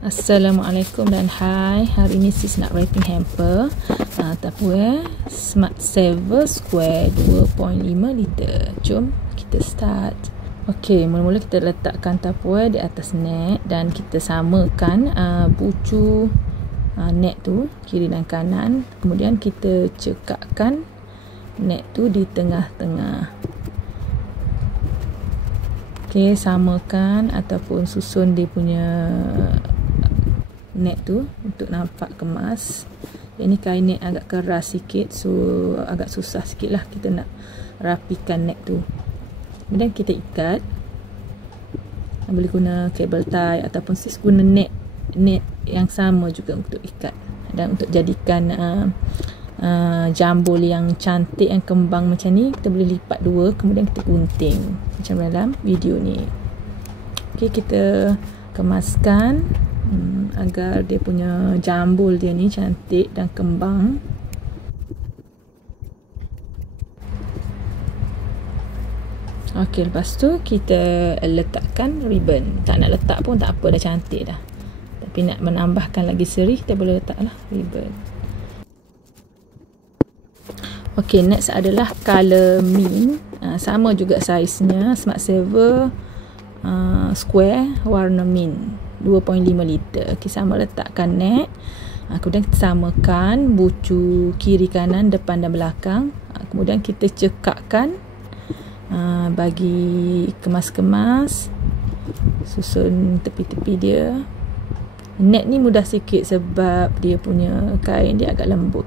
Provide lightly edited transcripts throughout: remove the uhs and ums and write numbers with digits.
Assalamualaikum dan hai. Hari ini sis nak wrapping hamper Tupperware Smart Saver Square 2.5 liter. Jom kita start. Okey, mula-mula kita letakkan Tupperware di atas net dan kita samakan bucu net tu kiri dan kanan. Kemudian kita cekakkan net tu di tengah-tengah. Okey, samakan ataupun susun dia punya net tu untuk nampak kemas. Ini kain net agak keras sikit, so agak susah sikit lah kita nak rapikan net tu. Kemudian kita ikat. Boleh guna kabel tie ataupun sis guna net yang sama juga untuk ikat. Dan untuk jadikan jambul yang cantik, yang kembang macam ni, kita boleh lipat dua, kemudian kita gunting macam dalam video ni. Okey, kita kemaskan agar dia punya jambul dia ni cantik dan kembang. Okey, lepas tu kita letakkan ribbon. Tak nak letak pun tak apa, dah cantik dah. Tapi nak menambahkan lagi seri, kita boleh letaklah ribbon. Okey, next adalah color mint. Sama juga saiznya, Smart Saver Square warna mint 2.5 liter. Okay, sama letakkan net. Kemudian kita samakan bucu kiri kanan, depan dan belakang. Kemudian kita cekakkan bagi kemas-kemas, susun tepi-tepi dia. Net ni mudah sikit sebab dia punya kain dia agak lembut.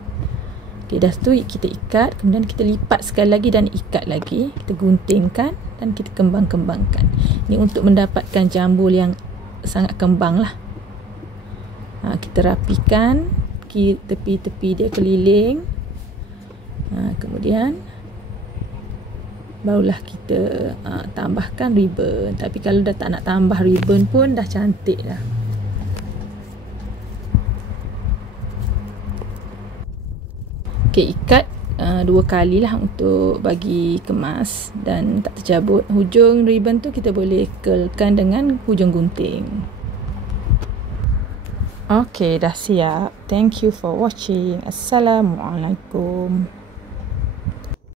Okay, dah tu kita ikat, kemudian kita lipat sekali lagi dan ikat lagi. Kita guntingkan dan kita kembang-kembangkan. Ini untuk mendapatkan jambul yang sangat kembang lah. Kita rapikan tepi-tepi dia keliling. Kemudian barulah kita tambahkan ribbon. Tapi kalau dah tak nak tambah ribbon pun dah cantik dah. Okay, ikat dua kali lah untuk bagi kemas dan tak tercabut. Hujung ribbon tu kita boleh curlkan dengan hujung gunting. Okay, dah siap. Thank you for watching. Assalamualaikum.